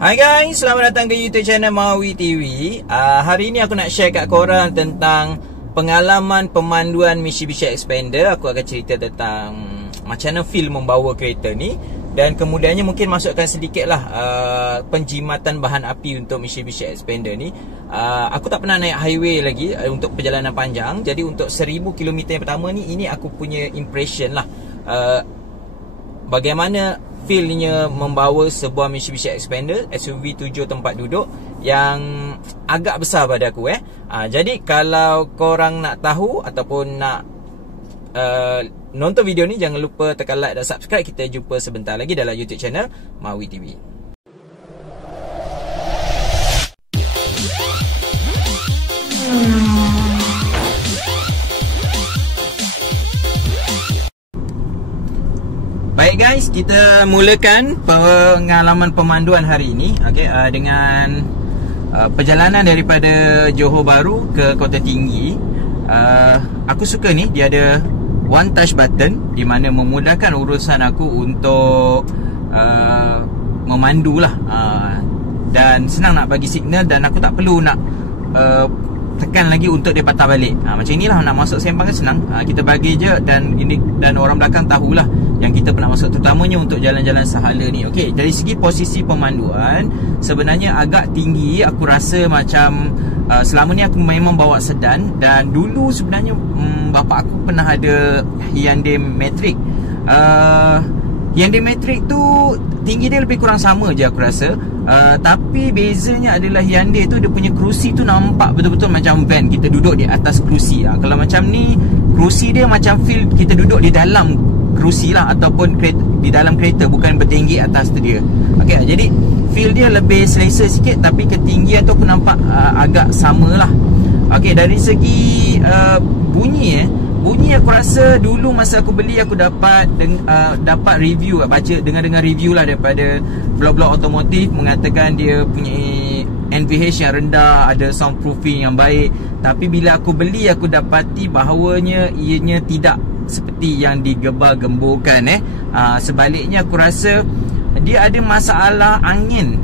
Hai guys, selamat datang ke YouTube channel Mawi TV. Hari ni aku nak share kat korang tentang pengalaman pemanduan Mitsubishi Xpander. Aku akan cerita tentang macam mana feel membawa kereta ni, dan kemudiannya mungkin masukkan sedikit lah penjimatan bahan api untuk Mitsubishi Xpander ni. Aku tak pernah naik highway lagi untuk perjalanan panjang. Jadi untuk 1000 km yang pertama ni, ini aku punya impression lah, bagaimana feelnya membawa sebuah Mitsubishi Xpander SUV 7 tempat duduk yang agak besar pada aku. Jadi kalau korang nak tahu ataupun nak nonton video ni, jangan lupa tekan like dan subscribe. Kita jumpa sebentar lagi dalam YouTube channel Mawi TV. Baik guys, kita mulakan pengalaman pemanduan hari ini, dengan perjalanan daripada Johor Bahru ke Kota Tinggi. Aku suka ni, dia ada one touch button di mana memudahkan urusan aku untuk memandu lah, dan senang nak bagi signal, dan aku tak perlu nak tekan lagi untuk dia patah balik. Macam inilah, nak masuk sembang kan senang. Kita bagi je, dan orang belakang tahulah yang kita pernah masuk, terutamanya untuk jalan-jalan sahala ni. Okey, dari segi posisi pemanduan sebenarnya agak tinggi. Aku rasa macam selama ni aku memang bawa sedan, dan dulu sebenarnya bapa aku pernah ada Hyundai Matrix. Hyundai Matrix tu tinggi dia lebih kurang sama je aku rasa. Tapi bezanya adalah Hyundai tu dia punya kerusi tu nampak betul-betul macam van, kita duduk di atas kerusi. Kalau macam ni, kerusi dia macam feel kita duduk di dalam kerusi lah, ataupun di dalam kereta, bukan bertinggi atas tu dia. Okey, jadi feel dia lebih selesa sikit, tapi ketinggian tu aku nampak agak sama lah. Okey, dari segi bunyi aku rasa dulu masa aku beli, aku dapat review, baca dengar review lah daripada blog-blog otomotif, mengatakan dia punya NVH yang rendah, ada soundproofing yang baik. Tapi bila aku beli, aku dapati bahawanya ianya tidak seperti yang digembar-gemburkan. Sebaliknya aku rasa dia ada masalah angin.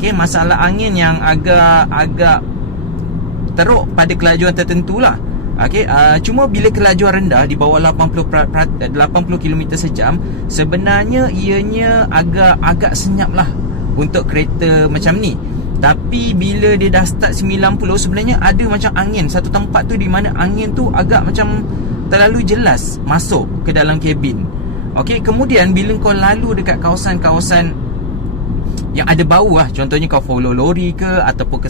Okey, masalah angin yang agak teruk pada kelajuan tertentu lah. Okey, cuma bila kelajuan rendah di bawah 80 km sejam, sebenarnya ianya agak senyap lah untuk kereta macam ni. Tapi bila dia dah start 90, sebenarnya ada macam angin satu tempat tu, di mana angin tu agak macam terlalu jelas masuk ke dalam kabin. Okey, kemudian bila kau lalu dekat kawasan-kawasan yang ada bau lah, contohnya kau follow lori ke, ataupun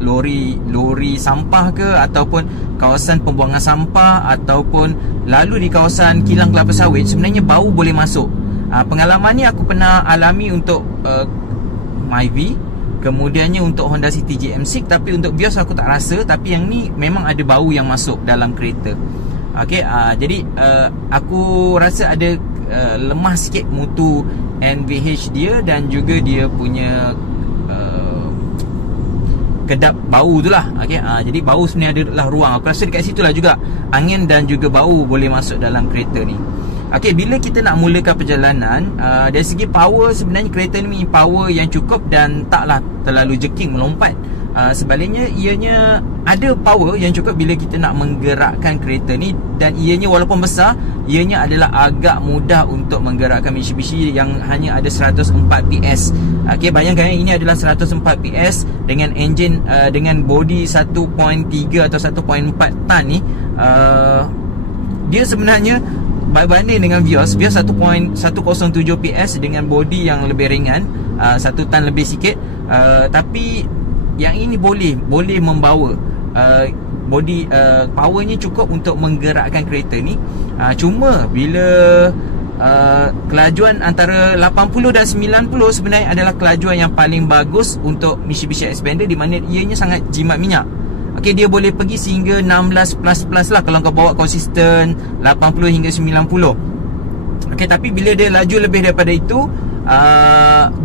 lori sampah ke, ataupun kawasan pembuangan sampah, ataupun lalu di kawasan kilang kelapa sawit, sebenarnya bau boleh masuk. Pengalaman ni aku pernah alami untuk Myvi, kemudiannya untuk Honda City GM6. Tapi untuk Vios aku tak rasa, tapi yang ni memang ada bau yang masuk dalam kereta. Okey, jadi aku rasa ada lemah sikit mutu NVH dia, dan juga dia punya kedap bau tu lah. Okey, jadi bau sebenarnya adalah ruang. Aku rasa dekat situ lah juga angin dan juga bau boleh masuk dalam kereta ni. Okey, bila kita nak mulakan perjalanan, dari segi power, sebenarnya kereta ni power yang cukup dan taklah terlalu jerking melompat. Sebaliknya ianya ada power yang cukup bila kita nak menggerakkan kereta ni, dan ianya walaupun besar, ianya adalah agak mudah untuk menggerakkan Mitsubishi yang hanya ada 104 PS. Okey, bayangkan ini adalah 104 PS dengan enjin dengan body 1.3 atau 1.4 tan ni. Dia sebenarnya berbanding dengan Vios 1.107 PS dengan body yang lebih ringan, 1 tan lebih sikit. Tapi yang ini boleh membawa body powernya cukup untuk menggerakkan kereta ni. Cuma bila kelajuan antara 80 dan 90 sebenarnya adalah kelajuan yang paling bagus untuk Mitsubishi Xpander, di mana ianya sangat jimat minyak. Okey, dia boleh pergi sehingga 16 plus lah kalau kau bawa konsisten 80 hingga 90. Okey, tapi bila dia laju lebih daripada itu,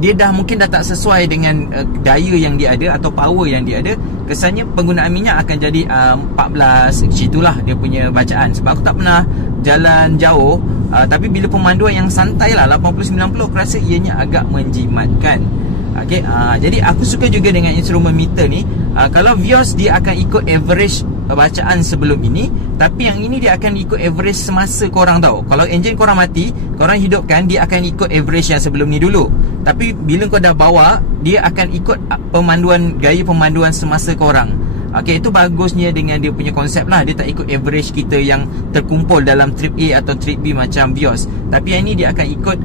dia dah mungkin dah tak sesuai dengan daya yang dia ada atau power yang dia ada. Kesannya penggunaan minyak akan jadi 14, macam dia punya bacaan. Sebab aku tak pernah jalan jauh, tapi bila pemanduan yang santai lah 80-90, aku rasa ianya agak menjimatkan. Okey, jadi aku suka juga dengan instrumen meter ni. Kalau Vios dia akan ikut average bacaan sebelum ini, tapi yang ini dia akan ikut average semasa korang tahu. Kalau enjin korang mati, korang hidupkan, dia akan ikut average yang sebelum ni dulu. Tapi bila kau dah bawa, dia akan ikut gaya pemanduan semasa korang. Okey, itu bagusnya dengan dia punya konsep lah. Dia tak ikut average kita yang terkumpul dalam trip A atau trip B macam Vios. Tapi yang ini dia akan ikut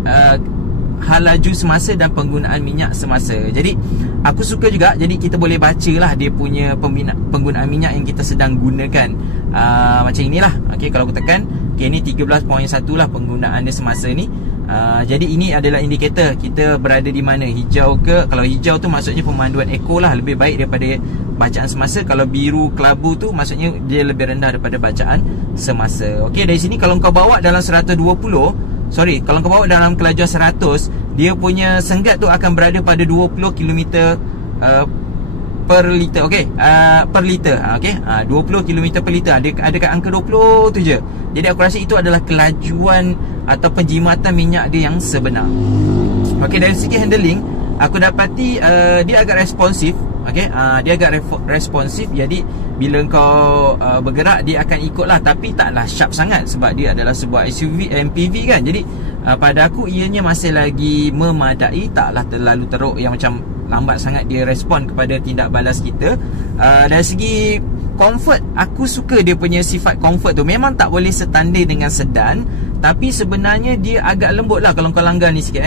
hal laju semasa dan penggunaan minyak semasa. Jadi aku suka juga. Jadi kita boleh baca lah dia punya penggunaan minyak yang kita sedang gunakan. Macam inilah. Okey, kalau aku tekan, okay, ni 13.1 lah penggunaan dia semasa ni. Jadi ini adalah indikator kita berada di mana. Hijau ke, kalau hijau tu maksudnya pemanduan eco lah, lebih baik daripada bacaan semasa. Kalau biru kelabu tu maksudnya dia lebih rendah daripada bacaan semasa. Okey, dari sini kalau kau bawa dalam 120, kalau kau bawa dalam kelajuan 100, dia punya senggat tu akan berada pada 20 km per liter. Okey, per liter. Okey, 20 km per liter. Ada kat angka 20 tu je. Jadi aku rasa itu adalah kelajuan atau penjimatan minyak dia yang sebenar. Okey, dari segi handling, aku dapati dia agak responsif. Okey, dia agak responsif. Jadi bila kau bergerak, dia akan ikutlah, tapi taklah sharp sangat sebab dia adalah sebuah SUV MPV kan. Jadi pada aku ianya masih lagi memadai, taklah terlalu teruk yang macam lambat sangat dia respon kepada tindak balas kita. Dari segi comfort, aku suka dia punya sifat comfort tu. Memang tak boleh setanding dengan sedan, tapi sebenarnya dia agak lembut lah kalau kau langgar ni sikit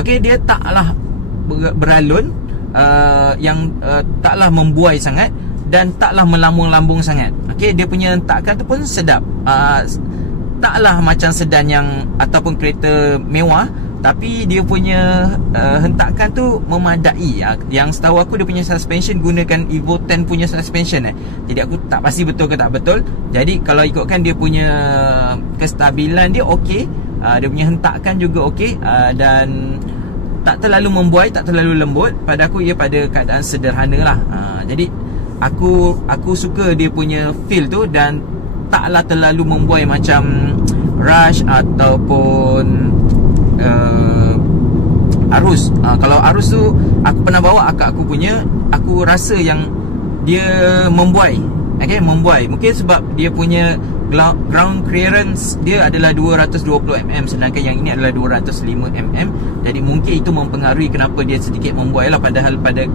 Okey, dia taklah beralun, taklah membuai sangat dan taklah melambung-lambung sangat. Okey, dia punya hentakan tu pun sedap. Taklah macam sedan yang ataupun kereta mewah, tapi dia punya hentakan tu memadai. Yang setahu aku dia punya suspension gunakan Evo 10 punya suspension Jadi aku tak pasti betul ke tak betul. Jadi kalau ikutkan dia punya kestabilan dia okey, dia punya hentakan juga okey, dan tak terlalu membuai, tak terlalu lembut. Pada aku ia pada keadaan sederhana lah. Jadi aku suka dia punya feel tu, dan taklah terlalu membuai macam Rush ataupun Arus. Kalau Arus tu aku pernah bawa akak aku punya, aku rasa yang dia membuai. Okey, membuai. Mungkin sebab dia punya ground clearance dia adalah 220mm, sedangkan yang ini adalah 205mm. Jadi mungkin itu mempengaruhi kenapa dia sedikit membuai lah, padahal pada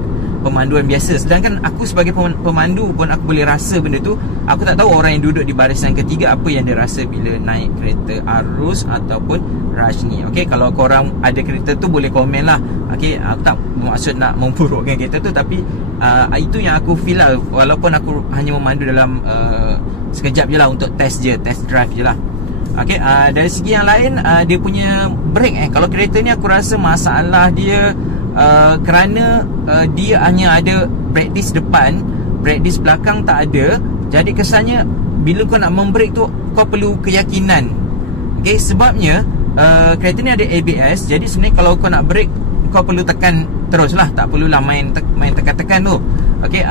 pemanduan biasa. Sedangkan aku sebagai pemandu pun aku boleh rasa benda tu. Aku tak tahu orang yang duduk di barisan ketiga apa yang dia rasa bila naik kereta Arus ataupun Rush ni. Okey, kalau korang ada kereta tu boleh komen lah. Okey, aku tak bermaksud nak memburukkan kereta tu, tapi itu yang aku feel lah. Walaupun aku hanya memandu dalam sekejap je lah, untuk test drive je lah. Okey, dari segi yang lain, dia punya brake kalau kereta ni aku rasa masalah dia kerana dia hanya ada brake disc depan, brake disc belakang tak ada. Jadi kesannya bila kau nak membrake tu, kau perlu keyakinan. Okey, sebabnya kereta ni ada ABS. Jadi sebenarnya kalau kau nak brake, kau perlu tekan terus lah, tak perlulah main tekan-tekan tu. Okey,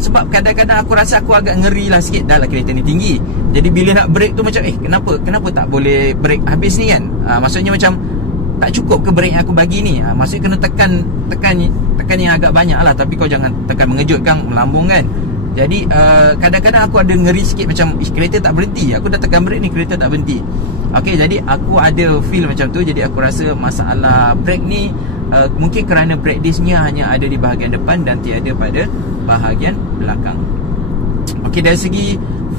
sebab kadang-kadang aku rasa aku agak ngeri lah sikit. Dah lah kereta ni tinggi, jadi bila nak brake tu macam kenapa tak boleh brake habis ni kan. Maksudnya macam tak cukup ke brake yang aku bagi ni. Maksudnya kena tekan yang agak banyak lah, tapi kau jangan tekan mengejutkan, melambung kan. Jadi kadang-kadang aku ada ngeri sikit, macam kereta tak berhenti. Aku dah tekan brake ni, kereta tak berhenti. Okey, jadi aku ada feel macam tu. Jadi aku rasa masalah brake ni mungkin kerana brake discnya hanya ada di bahagian depan dan tiada pada bahagian belakang. Okey, dari segi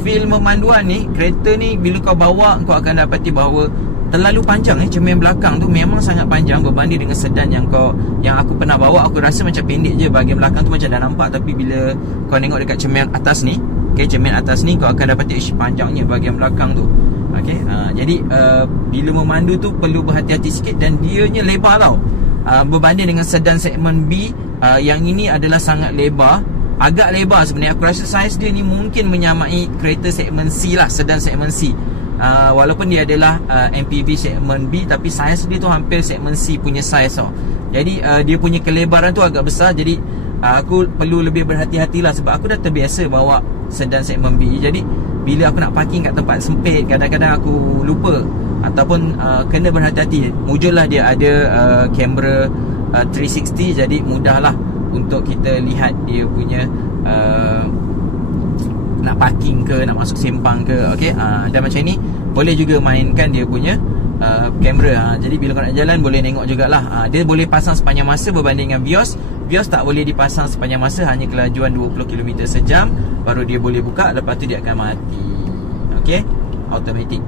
feel memanduan ni, kereta ni bila kau bawa, kau akan dapati bahawa terlalu panjang. Cermin belakang tu memang sangat panjang berbanding dengan sedan yang aku pernah bawa. Aku rasa macam pendek je, bahagian belakang tu macam dah nampak. Tapi bila kau tengok dekat cermin atas ni, cermin atas ni, kau akan dapati panjangnya bahagian belakang tu. Okey, jadi bila memandu tu perlu berhati-hati sikit, dan dianya lebar tau. Berbanding dengan sedan segmen B, yang ini adalah sangat lebar. Agak lebar sebenarnya. Aku rasa saiz dia ni mungkin menyamai kereta segmen C lah, sedan segmen C. Walaupun dia adalah MPV segmen B, tapi saiz dia tu hampir segmen C punya saiz tau. Jadi dia punya kelebaran tu agak besar. Jadi aku perlu lebih berhati-hatilah, sebab aku dah terbiasa bawa sedan segmen B. Jadi bila aku nak parking kat tempat sempit, kadang-kadang aku lupa ataupun kena berhati-hati. Mujurlah dia ada kamera 360, jadi mudahlah untuk kita lihat dia punya nak parking ke, nak masuk simpang ke. Okey, dan macam ni boleh juga mainkan dia punya kamera. Jadi bila kau nak jalan boleh tengok jugalah. Dia boleh pasang sepanjang masa berbanding dengan Vios. Vios tak boleh dipasang sepanjang masa, hanya kelajuan 20 km sejam baru dia boleh buka, lepas tu dia akan mati. Okey, automatic.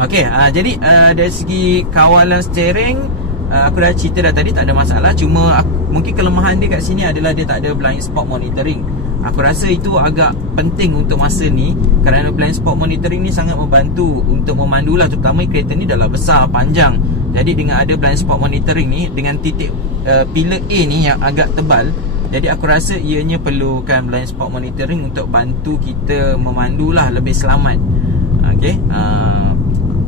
Okey, jadi dari segi kawalan steering, aku dah cerita dah tadi, tak ada masalah. Cuma mungkin kelemahan dia kat sini adalah dia tak ada blind spot monitoring. Aku rasa itu agak penting untuk masa ni, kerana blind spot monitoring ni sangat membantu untuk memandulah, terutama kereta ni dah besar, panjang. Jadi dengan ada blind spot monitoring ni, dengan titik pillar A ni yang agak tebal, jadi aku rasa ianya perlukan blind spot monitoring untuk bantu kita memandulah lebih selamat. Okey,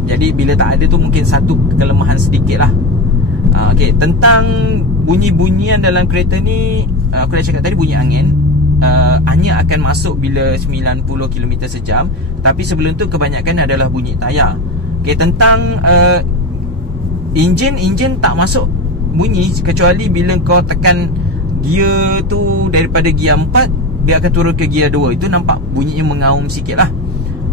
jadi bila tak ada tu mungkin satu kelemahan sedikit lah. Okey, tentang bunyi-bunyian dalam kereta ni, aku dah cakap tadi bunyi angin hanya akan masuk bila 90 km sejam. Tapi sebelum tu kebanyakan adalah bunyi tayar. Okay, tentang enjin tak masuk bunyi kecuali bila kau tekan gear tu daripada gear 4, dia akan turun ke gear 2. Itu nampak bunyinya mengaum sikit lah.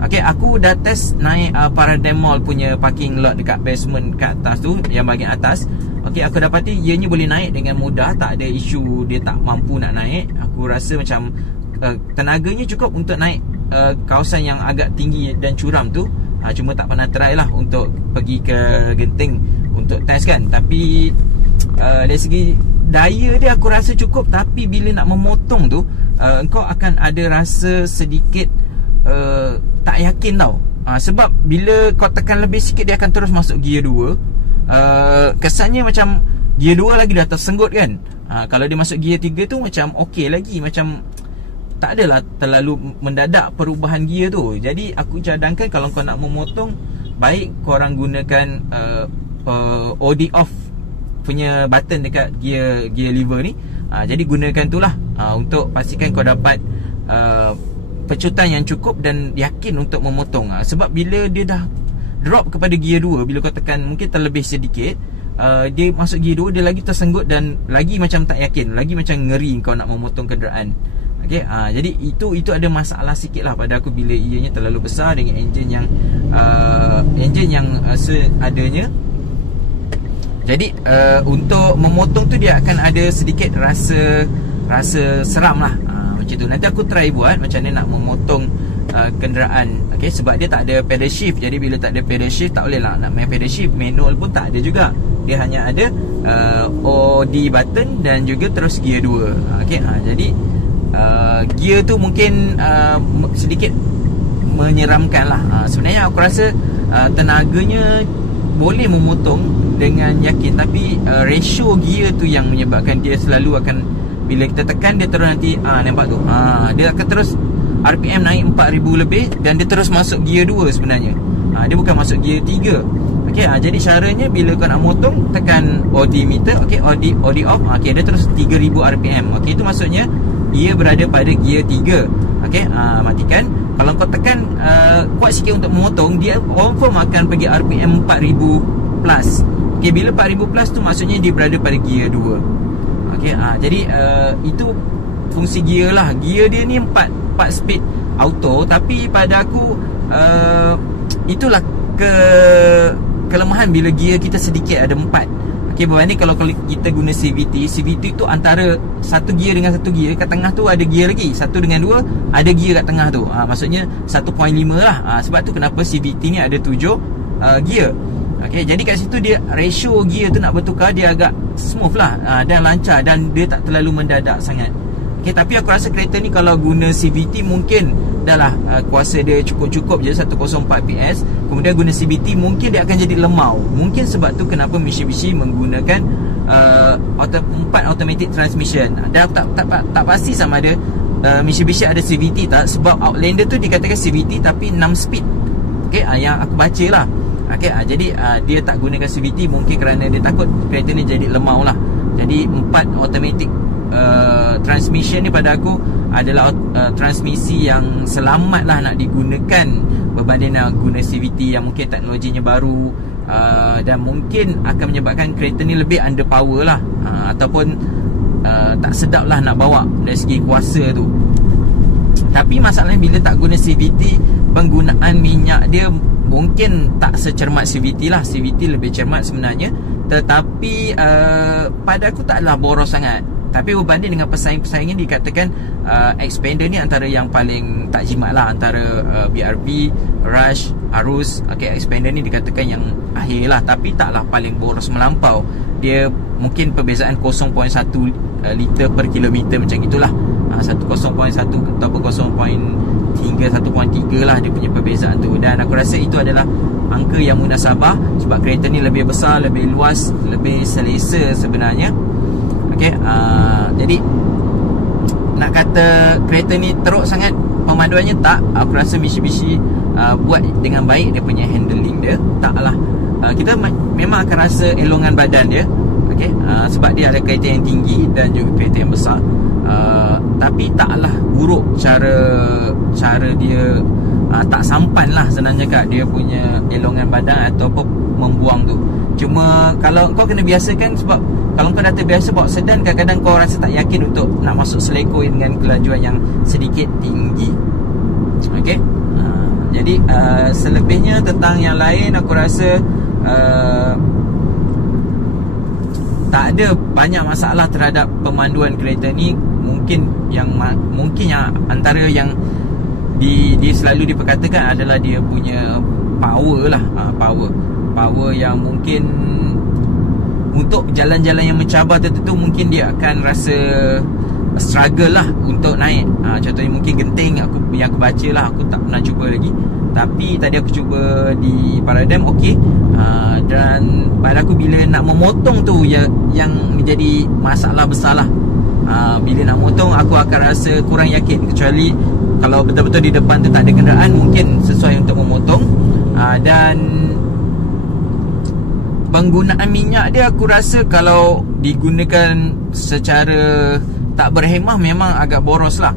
Okay, aku dah test naik Paradigm Mall punya parking lot dekat basement kat atas tu, yang bahagian atas. Okay, aku dapati ianya boleh naik dengan mudah, tak ada isu dia tak mampu nak naik. Aku rasa macam tenaganya cukup untuk naik kawasan yang agak tinggi dan curam tu. Cuma tak pernah try lah untuk pergi ke Genting untuk test kan. Tapi dari segi daya dia aku rasa cukup. Tapi bila nak memotong tu, engkau akan ada rasa sedikit tak yakin tau. Sebab bila kau tekan lebih sikit, dia akan terus masuk gear 2. Kesannya macam gear 2 lagi dah tersenggut kan. Kalau dia masuk gear 3 tu macam okey lagi, macam tak adalah terlalu mendadak perubahan gear tu. Jadi aku cadangkan kalau kau nak memotong, baik korang gunakan OD off punya button dekat gear lever ni. Jadi gunakan tu lah untuk pastikan kau dapat pecutan yang cukup dan yakin untuk memotong. Sebab bila dia dah drop kepada gear 2, bila kau tekan mungkin terlebih sedikit, dia masuk gear 2, dia lagi tersenggut dan lagi macam tak yakin, lagi macam ngeri kau nak memotong kenderaan. Okay, jadi itu ada masalah sikit lah pada aku bila ianya terlalu besar dengan enjin yang seadanya. Jadi untuk memotong tu dia akan ada sedikit rasa seram lah. Macam tu. Nanti aku try buat macam mana nak memotong kenderaan. Okay, sebab dia tak ada pedal shift. Jadi bila tak ada pedal shift, tak boleh lah nak main pedal shift. Manual pun tak ada juga. Dia hanya ada OD button dan juga terus gear 2. Okay, jadi gear tu mungkin sedikit menyeramkan lah. Sebenarnya aku rasa tenaganya boleh memotong dengan yakin, tapi ratio gear tu yang menyebabkan dia selalu akan, bila kita tekan dia terus nanti nampak tu, dia akan terus RPM naik 4000 lebih dan dia terus masuk gear 2 sebenarnya. Dia bukan masuk gear 3. Okey, jadi caranya bila kau nak motong, tekan OD meter, okey, OD off, okey, dia terus 3000 RPM. Okey, itu maksudnya ia berada pada gear 3. Okey, matikan. Kalau kau tekan kuat sikit untuk memotong, dia confirm akan pergi RPM 4000 plus. Okey, bila 4000 plus tu maksudnya dia berada pada gear 2. Okey, jadi itu fungsi gear lah. Gear dia ni 4 speed auto, tapi pada aku itulah kelemahan bila gear kita sedikit ada 4. Okey, berbanding kalau kita guna CVT tu antara satu gear dengan satu gear, kat tengah tu ada gear lagi, satu dengan dua ada gear kat tengah tu. Maksudnya 1.5 lah. Sebab tu kenapa CVT ni ada 7 gear. Okey, jadi kat situ dia ratio gear tu nak bertukar dia agak smooth lah, dan lancar, dan dia tak terlalu mendadak sangat. Okey, tapi aku rasa kereta ni kalau guna CVT mungkin dah lah kuasa dia cukup-cukup je 104 PS. Kemudian guna CVT mungkin dia akan jadi lemau. Mungkin sebab tu kenapa Mitsubishi menggunakan 4 automatic transmission. Dan aku tak pasti sama ada Mitsubishi ada CVT tak, sebab Outlander tu dikatakan CVT tapi 6 speed. Okey, yang aku baca lah. Okey, jadi dia tak gunakan CVT mungkin kerana dia takut kereta ni jadi lemau lah. Jadi 4 automatic transmission ni pada aku adalah transmisi yang selamat lah nak digunakan berbanding nak guna CVT yang mungkin teknologinya baru, dan mungkin akan menyebabkan kereta ni lebih underpower lah, ataupun tak sedap lah nak bawa dari segi kuasa tu. Tapi masalahnya bila tak guna CVT, penggunaan minyak dia mungkin tak secermat CVT lah. CVT lebih cermat sebenarnya, tetapi pada aku taklah boros sangat. Tapi berbanding dengan pesaing-pesaingnya, dikatakan Xpander ni antara yang paling tak jimat lah, antara BRV, Rush, Arus. Xpander ni dikatakan yang akhir lah, tapi taklah paling boros melampau. Dia mungkin perbezaan 0.1 liter per kilometer macam itulah, 0.1 ataupun 0.3 1.3 lah dia punya perbezaan tu. Dan aku rasa itu adalah angka yang munasabah, sebab kereta ni lebih besar, lebih luas, lebih selesa sebenarnya. Jadi nak kata kereta ni teruk sangat pemanduannya, tak. Aku rasa Mitsubishi buat dengan baik dia punya handling dia. Taklah, kita memang akan rasa elongan badan dia, sebab dia ada kereta yang tinggi dan juga kereta yang besar. Tapi taklah buruk cara dia, tak sampan lah sebenarnya kat dia punya elongan badan ataupun membuang tu. Cuma kalau kau kena biasakan, sebab kalau kau dah terbiasa bawa sedan, kadang-kadang kau rasa tak yakin untuk nak masuk selekoi dengan kelajuan yang sedikit tinggi. Jadi selebihnya tentang yang lain, aku rasa tak ada banyak masalah terhadap pemanduan kereta ni. Mungkin yang antara yang dia selalu diperkatakan adalah dia punya power lah, power yang mungkin untuk jalan-jalan yang mencabar tertentu mungkin dia akan rasa struggle lah untuk naik. Contohnya mungkin Genting, yang aku baca lah, aku tak pernah cuba lagi, tapi tadi aku cuba di Paradigm, dan pada aku bila nak memotong tu yang menjadi masalah besar lah. Bila nak motong, aku akan rasa kurang yakin, kecuali kalau betul-betul di depan tu tak ada kenderaan, mungkin sesuai untuk memotong. Dan penggunaan minyak dia, aku rasa kalau digunakan secara tak berhemah memang agak boros lah.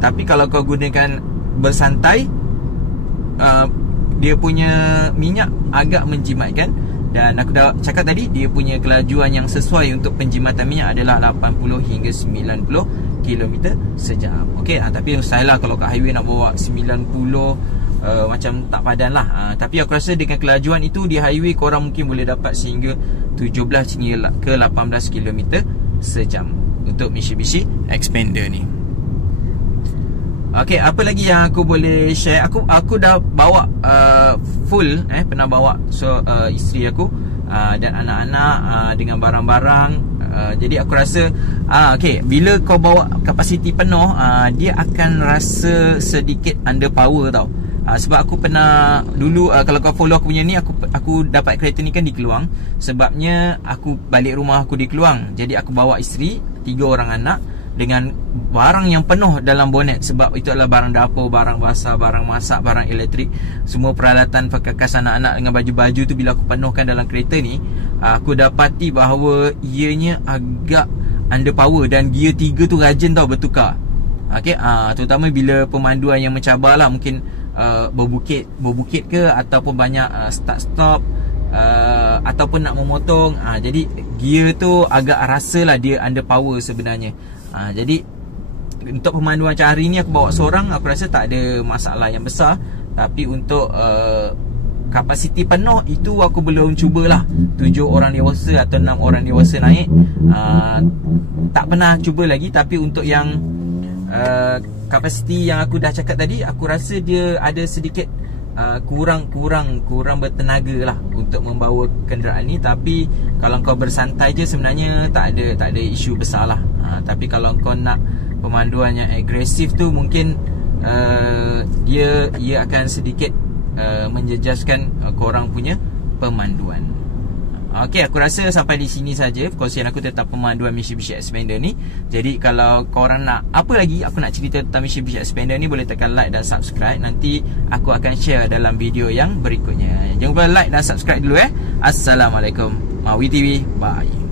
Tapi kalau kau gunakan bersantai, dia punya minyak agak menjimatkan. Dan aku dah cakap tadi, dia punya kelajuan yang sesuai untuk penjimatan minyak adalah 80 hingga 90 km sejam. Tapi mustahil lah kalau kat highway nak bawa 90, macam tak padan lah. Tapi aku rasa dengan kelajuan itu di highway, korang mungkin boleh dapat sehingga 17 hingga ke 18 km sejam untuk Mitsubishi Xpander ni. Apa lagi yang aku boleh share? Aku dah bawa full, pernah bawa isteri aku dan anak-anak dengan barang-barang. Jadi aku rasa bila kau bawa kapasiti penuh, dia akan rasa sedikit underpower tau. Sebab aku pernah dulu, kalau kau follow aku punya ni, aku dapat kereta ni kan di Keluang. Sebabnya aku balik rumah aku di Keluang, jadi aku bawa isteri, 3 orang anak dengan barang yang penuh dalam bonet. Sebab itu adalah barang dapur, barang basah, barang masak, barang elektrik, semua peralatan perkakas anak-anak dengan baju-baju tu. Bila aku penuhkan dalam kereta ni, aku dapati bahawa ianya agak underpower, dan gear 3 tu rajin tau bertukar. Terutama bila pemanduan yang mencabar lah, mungkin berbukit ke, ataupun banyak start-stop, ataupun nak memotong. Jadi gear tu agak rasa lah dia underpower sebenarnya. Jadi untuk pemanduan macam hari ni aku bawa seorang, aku rasa tak ada masalah yang besar. Tapi untuk kapasiti penuh itu aku belum cubalah. 7 orang dewasa atau 6 orang dewasa naik, tak pernah cuba lagi. Tapi untuk yang kapasiti yang aku dah cakap tadi, aku rasa dia ada sedikit kurang bertenaga lah untuk membawa kenderaan ni. Tapi kalau kau bersantai je, sebenarnya tak ada isu besar lah. Tapi kalau kau nak pemanduan yang agresif tu, mungkin dia akan sedikit menjejaskan korang punya pemanduan. Aku rasa sampai di sini saja perkongsian aku tentang pemanduan Mitsubishi Xpander ni. Jadi kalau korang nak apa lagi aku nak cerita tentang Mitsubishi Xpander ni, boleh tekan like dan subscribe. Nanti aku akan share dalam video yang berikutnya. Jangan lupa like dan subscribe dulu. Assalamualaikum. Mawi TV. Bye.